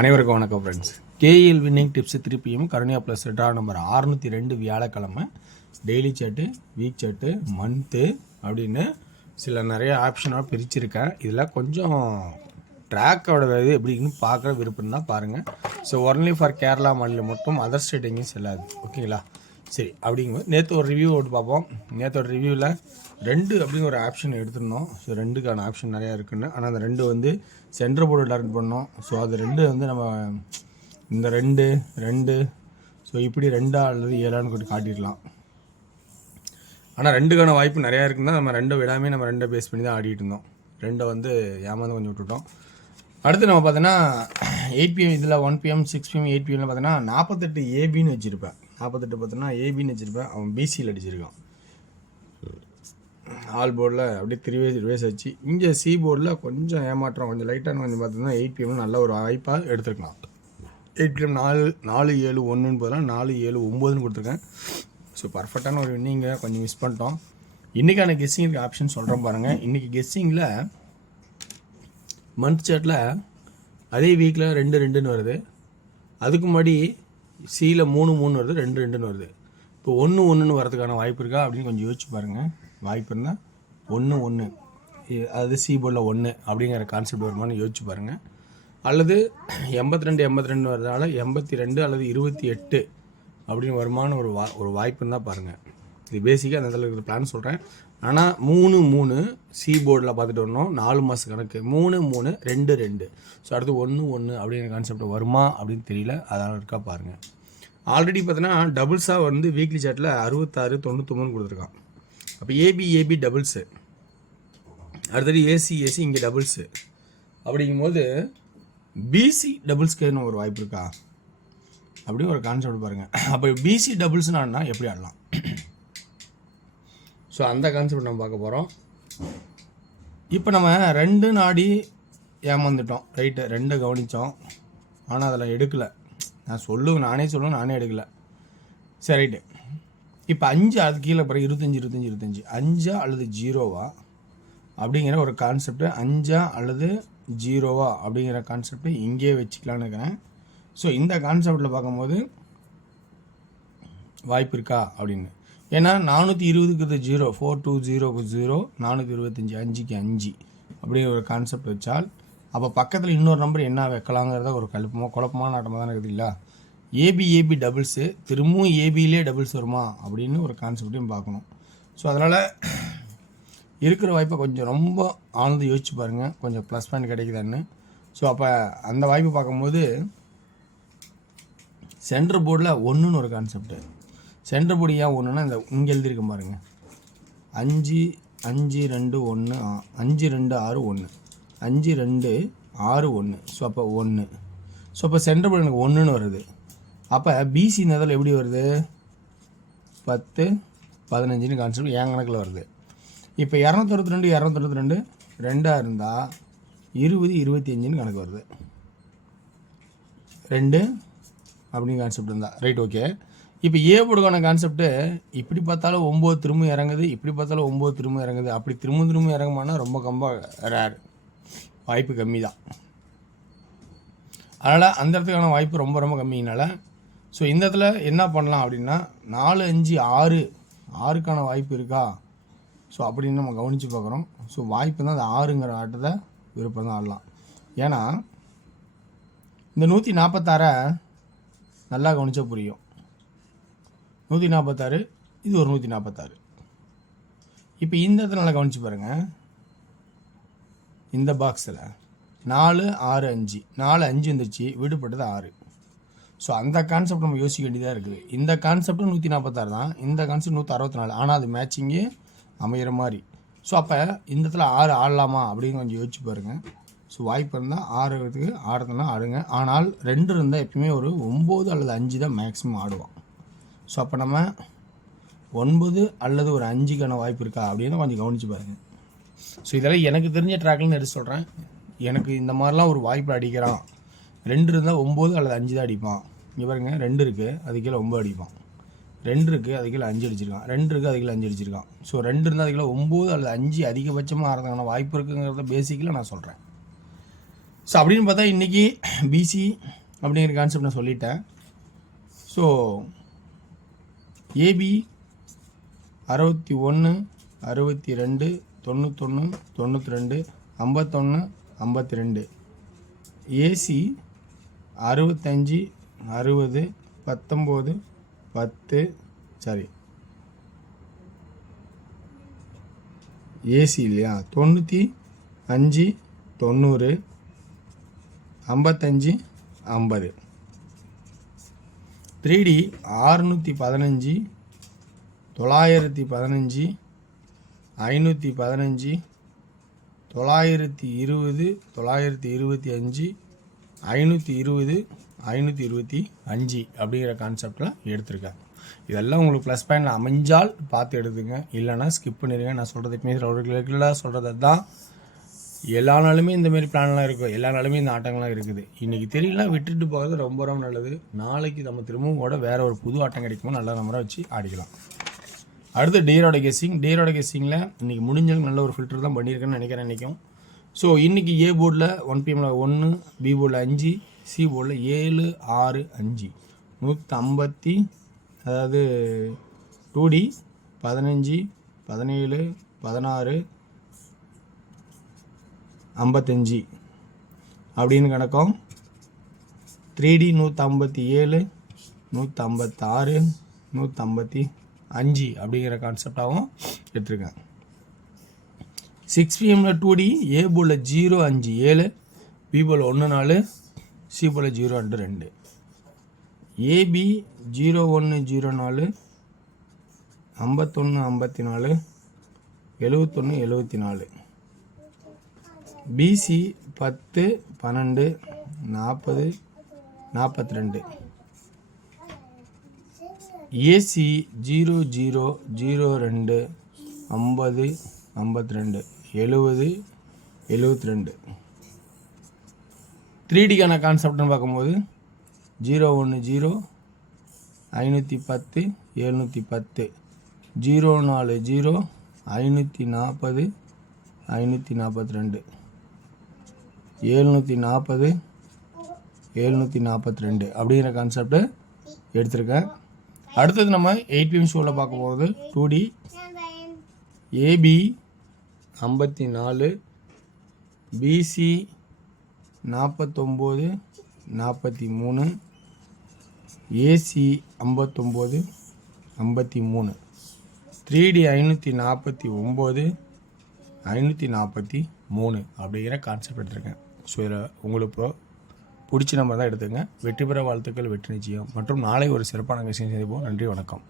அனைவருக்கும் வணக்கம் friends. KL winning tips திருப்பியும் கருணியா ப்ளஸ் ட்ரா நம்பர் 602 வியாழக்கிழமை daily chart, week chart, month அப்படின்னு சில நிறைய ஆப்ஷனாக பிரிச்சிருக்கேன். இதில் கொஞ்சம் ட்ராக்கோட இது எப்படின்னு பார்க்குற விருப்பம் தான் பாருங்கள். ஸோ ஒன்லி ஃபார் கேரளா மாநிலம் மட்டும், அதர் ஸ்டேட் எங்கேயும் செல்லாது. ஓகேங்களா? சரி, அப்படிங்கும்போது நேற்று ஒரு ரிவ்யூ ஓட்டு பார்ப்போம். நேற்றோட ரிவ்யூவில் 2 அப்படின்னு ஒரு ஆப்ஷன் எடுத்துருந்தோம். ஸோ 2க்கான ஆப்ஷன் நிறையா இருக்குன்னு. ஆனால் அந்த 2 வந்து சென்டர் போர்டு டார்கெட் பண்ணோம். ஸோ அது 2 வந்து நம்ம இந்த 2 ஸோ இப்படி 2 அல்லது 7 கொஞ்சம் காட்டிடலாம். ஆனால் 2க்கான வாய்ப்பு நிறையா இருக்குன்னா நம்ம 2 விடாமல் நம்ம 2 பேஸ் பண்ணி தான் ஆடிட்டு இருந்தோம். 2 வந்து ஏமாந்து கொஞ்சம் விட்டுட்டோம். அடுத்து நம்ம பார்த்தோன்னா 8 PM இதில் 1 PM 6 PM 8 PMல பார்த்தோன்னா 48 ஏபின்னு வச்சுருப்பேன். 48 பார்த்தோன்னா ஏபின்னு வச்சுருப்பேன். அவன் பிசியில் அடிச்சிருக்கான். ஆல் போர்டில் அப்படியே ரிவேஸ் வச்சு இங்கே சி போர்டில் கொஞ்சம் ஏமாற்றம், கொஞ்சம் லைட்டான கொஞ்சம் பார்த்தோம்னா 8 PM நல்ல ஒரு வாய்ப்பாக எடுத்துருக்கலாம். 8 PM 4-7-1ன்னு போதெல்லாம் 4-7-9ன்னு கொடுத்துருக்கேன். ஸோ பர்ஃபெக்டான ஒரு வின்னிங்கை கொஞ்சம் மிஸ் பண்ணிட்டோம். இன்றைக்கான கெஸ்ஸிங்க்கு ஆப்ஷன் சொல்கிறேன் பாருங்கள். இன்றைக்கி கெஸ்ஸிங்கில் மந்த் சார்ட்டில் அதே வீக்கில் 2-2ன்னு வருது. அதுக்கு முன்னாடி சியில் 3-3 வருது, 2-2ன்னு வருது. இப்போ 1-1ன்னு வரதுக்கான வாய்ப்பு இருக்கா அப்படின்னு கொஞ்சம் யோசிச்சு பாருங்கள். வாய்ப்பு இருந்தால் 1-1 அது சி போர்டில் 1 அப்படிங்கிற கான்செப்ட் வருமானு யோசிச்சு பாருங்கள். அல்லது 82 வரதுனால 82 அல்லது 28 அப்படின்னு வருமான ஒரு வாய்ப்புன்னு தான் பாருங்கள். இது பேசிக்காக அந்த இடத்துல இருக்கிற பிளான் சொல்கிறேன். ஆனால் 3-3 சி போர்டில் பார்த்துட்டு வரணும். 4 மாத கணக்கு 3-3-2-2. ஸோ அடுத்து 1-1 அப்படிங்கிற கான்செப்ட் வருமா அப்படின்னு தெரியல. அதனால் இருக்கா பாருங்கள். ஆல்ரெடி பார்த்தீங்கன்னா டபுள்ஸாக வந்து வீக்லி சார்ட்டில் 66-99 கொடுத்துருக்கான். அப்போ ஏபி டபுள்ஸு, அடுத்தது ஏசி இங்கே டபுள்ஸு. அப்படிங்கும்போது பிசி டபுள்ஸ்க்கு எதுவும் ஒரு வாய்ப்பு இருக்கா அப்படின்னு ஒரு கான்செப்ட் பாருங்கள். அப்போ பிசி டபுள்ஸ்னா எப்படி ஆடலாம்? ஸோ அந்த கான்செப்ட் நம்ம பார்க்க போகிறோம். இப்போ நம்ம 2 நாடி ஏமாந்துட்டோம். ரைட்டு, 2 கவனித்தோம். ஆனால் அதில் எடுக்கலை. நானே சொல்லுவேன், நானே எடுக்கலை. சரி, ரைட்டு. இப்போ 5 அது கீழே பிறகு 25 5 அல்லது 0வா அப்படிங்கிற ஒரு கான்செப்டு, 5 அல்லது 0வா அப்படிங்கிற கான்செப்டு இங்கேயே வச்சுக்கலான்னு இருக்கிறேன். ஸோ இந்த கான்செப்டில் பார்க்கும்போது வாய்ப்பு இருக்கா அப்படின்னு. ஏன்னா 420க்கு 0, 420க்கு 0, 425 5க்கு 5 அப்படிங்கிற ஒரு கான்செப்ட் வச்சால், அப்போ பக்கத்தில் இன்னொரு நம்பர் என்ன வைக்கலாங்கிறத ஒரு குழப்பமான ஆட்டமாக தானே இருக்குது இல்லை? ஏபி டபுள்ஸு திரும்பவும் ஏபியிலே டபுள்ஸ் வருமா அப்படின்னு ஒரு கான்செப்டையும் பார்க்கணும். ஸோ அதனால் இருக்கிற வாய்ப்பை கொஞ்சம் ரொம்ப ஆழ்ந்து யோசிச்சு பாருங்கள், கொஞ்சம் ப்ளஸ் பாயிண்ட் கிடைக்குதான்னு. ஸோ அப்போ அந்த வாய்ப்பு பார்க்கும்போது சென்டர் போர்டில் 1ன்னு ஒரு கான்செப்ட்டு. சென்டர் போர்டு ஏன் 1ன்னா இந்த இங்கே எழுதியிருக்க பாருங்கள், 5-5-2-1 5-2-6-1 5-2-6-1. ஸோ அப்போ 1. ஸோ அப்போ சென்டர் போர்டு எனக்கு 1ன்னு வருது. அப்போ பிசி நேரத்தில் எப்படி வருது? 10-15ன்னு கான்செப்ட் என் கணக்கில் வருது. இப்போ 262 2 இருந்தால் 20-25ன்னு கணக்கு வருது. 2 அப்படின்னு கான்செப்ட் இருந்தால் ரைட், ஓகே. இப்போ ஏ போர்டுக்கான கான்செப்ட்டு இப்படி பார்த்தாலும் 9 திரும்ப இறங்குது, இப்படி பார்த்தாலும் 9 திரும்ப இறங்குது. அப்படி திரும்ப இறங்குமானா ரொம்ப ரேர், வாய்ப்பு கம்மி தான். அதனால் அந்த இடத்துக்கான வாய்ப்பு ரொம்ப கம்மினால ஸோ இந்த இடத்துல என்ன பண்ணலாம் அப்படின்னா 4-5-6 வாய்ப்பு இருக்கா? ஸோ அப்படின்னு நம்ம கவனித்து பார்க்குறோம். ஸோ வாய்ப்பு தான் அந்த 6ங்கிற ஆட்டத்தை விருப்பம் தான் ஆடலாம். ஏன்னா இந்த 146 நல்லா கவனிச்சா புரியும். 146 இது ஒரு 146. இப்போ இந்த இடத்துல நல்லா கவனித்து பாருங்கள். இந்த பாக்ஸில் 4-6-5 4-5 வந்துச்சு, விடுபட்டது 6. ஸோ அந்த கான்செப்ட் நம்ம யோசிக்க வேண்டியதாக இருக்குது. இந்த கான்செப்டும் 146 தான், இந்த கான்செப்ட் 164. ஆனால் அது மேட்சிங்கு அமைகிற மாதிரி. ஸோ அப்போ இந்த இடத்துல 6 ஆடலாமா அப்படின்னு கொஞ்சம் யோசிச்சு பாருங்கள். ஸோ வாய்ப்பு இருந்தால் 6க்கு ஆடுறதுனா ஆடுங்க. ஆனால் 2 இருந்தால் எப்பயுமே ஒரு 9 அல்லது 5 தான் மேக்ஸிமம் ஆடுவான். ஸோ அப்போ நம்ம 9 அல்லது ஒரு 5க்கான வாய்ப்பு இருக்கா அப்படின்னு கொஞ்சம் கவனித்து பாருங்கள். ஸோ இதெல்லாம் எனக்கு தெரிஞ்ச ட்ராக்லன்னு எடுத்து சொல்கிறேன். எனக்கு இந்த மாதிரிலாம் ஒரு வாய்ப்பு அடிக்கிறான். 2 இருந்தால் 9 அல்லது 5 தான் அடிப்பான். இங்கே பாருங்க, 2 இருக்குது, அது கீழே 9 அடிப்பான். 2 இருக்குது, அது கீழே 5 அடிச்சிருக்கான். 2 இருக்குது, அது கீழே 5 அடிச்சிருக்கான். ஸோ 2 இருந்தால் அது கீழே 9 அல்லது 5 அதிகபட்சமாக ஆகிறதுக்கான வாய்ப்பு இருக்குங்கிறத பேசிக்கில் நான் சொல்கிறேன். ஸோ அப்படின்னு பார்த்தா இன்றைக்கி பிசி அப்படிங்கிற கான்செப்ட் நான் சொல்லிட்டேன். So AP 61 62 91 92 51 52, AC 65 60 19 10 sorry AC இல்லையா 95 90 55 50, 3D 615 915 515 920 925 520 525 அப்படிங்கிற கான்செப்டில் எடுத்திருக்கேன். இதெல்லாம் உங்களுக்கு ப்ளஸ் பாயிண்டில் அமைஞ்சால் பார்த்து எடுத்துங்க, இல்லைனா ஸ்கிப் பண்ணிடுங்க. நான் சொல்கிறது எப்பவுமே ரெகுலராக சொல்கிறது தான். எல்லா நாளுமே இந்தமாரி பிளான்லாம் இருக்கும், எல்லா நாளுமே இந்த ஆட்டங்கள்லாம் இருக்குது. இன்றைக்கி தெரியலாம் விட்டுட்டு போகிறது ரொம்ப ரொம்ப நல்லது. நாளைக்கு நம்ம திரும்பவும் கூட வேறு ஒரு புது ஆட்டம் கிடைக்குமோ நல்ல நம்பரை வச்சு ஆடிக்கலாம். அடுத்து டேரோட கெஸ்ஸிங்கில் இன்றைக்கி முடிஞ்சளவுக்கு நல்ல ஒரு ஃபில்டர் தான் பண்ணியிருக்கேன்னு நினைக்கிறேன் இன்றைக்கும். ஸோ இன்றைக்கி ஏ போர்டில் 1 PM 1, பி போர்டில் 5, சி போர்டில் 7 6 5 150, அதாவது 2D 15 17 16 55 அப்படின்னு கணக்கும். 3D 157 156 155 அப்படிங்கிற கான்செப்டாகவும் எடுத்துருக்கேன். 6 PM 2D ஏ போர்டில் 0 5 7, பி போர்டில் 1 4, சி போர்டில் 0 2 2, ஏபி 0 1 0 4 51 54 71 74, பிசி 10 12 40 42, ஏசி 0 0 0 2 50 52 70 72. 3Dக்கான கான்செப்ட்னு பார்க்கும்போது 0 1 0 510 710, 0 4 0 540 542, 740 742 அப்படிங்கிற கான்செப்ட் எடுத்திருக்கேன். அடுத்தது நம்ம 8 PM ஷோவில் பார்க்கும்போது 2D AB 54, PC 49 43, AC 59 53, 3D 549 543 அப்படிங்கிற கான்செப்ட் எடுத்திருக்கேன். ஸோ இதில் உங்களுக்கு இப்போ பிடிச்ச நம்பர் தான் எடுத்துங்க. வெற்றி பெற வாழ்த்துக்கள், வெற்றி நிச்சயம். மற்றும் நாளை ஒரு சிறப்பான விஷயம் செய்வோம். நன்றி, வணக்கம்.